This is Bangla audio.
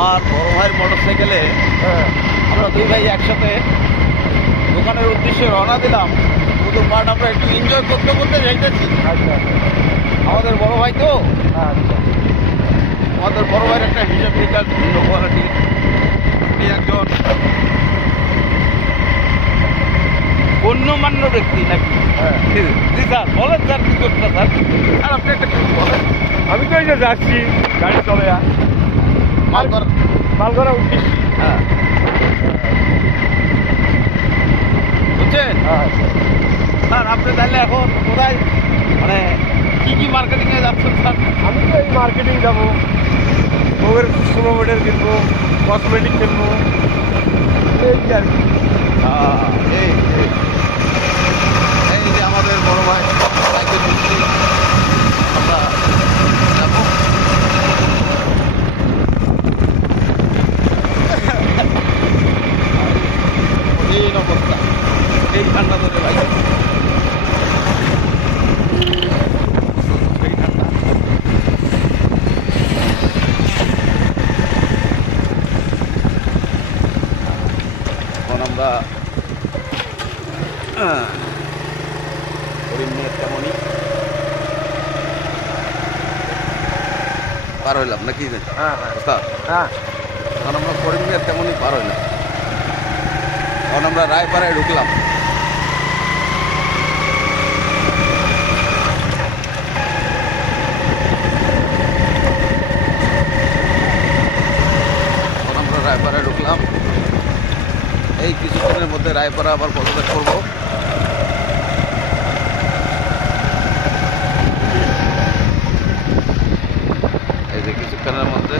আমার বড় ভাইয়ের মোটরসাইকেলে হ্যাঁ আমরা দুই ভাই একসাথে দোকানের উদ্দেশ্যে রওনা দিলাম। পুরো পার্ট আমরা একটু এনজয় করতে করতে যাইতেছি। আচ্ছা আমাদের বড় ভাই তো, আচ্ছা আমাদের বড় ভাইয়ের একটা হিসাব নিকাশ ভিন্ন কোয়ালিটি। উনি একজন গণ্যমান্য ব্যক্তি নাকি? হ্যাঁ জি স্যার, বলেন স্যার কি করতে স্যার। আর আপনি একটা কিছু বলেন। আমি তো এই যে যাচ্ছি গাড়ি চলে মালদর, মালগড়া উঠতেছি হ্যাঁ বুঝছেন আচ্ছা স্যার। আপনি তাহলে এখন কোথায়, মানে কি কি মার্কেটিংয়ে যাচ্ছেন স্যার? আমি তো এই মার্কেটিং যাবো, বউয়ের স্নোবোর্ডের কিনবো, কসমেটিক কিনবো, এই আর কি। এই এই- এই যে আমাদের বড় ভাই সাইকেল মিস্ত্রি, আমরা যাবো। এই অবস্থা, এই ঠান্ডা ধরে ভাই, এই ঠান্ডা। এখন আমরা হরিণের তেমনই পার হইলাম নাকি? হ্যাঁ হ্যাঁ ওস্তাদ, হ্যাঁ এখন আমরা হরিণের তেমনই পার হইলাম। এখন আমরা রায়পাড়ায় ঢুকলাম। এখন আমরা রায়পাড়ায় ঢুকলাম। এই কিছুক্ষণের মধ্যে রায়পাড়া আবার পদত্যাগ করবো। এই যে কিছুক্ষণের মধ্যে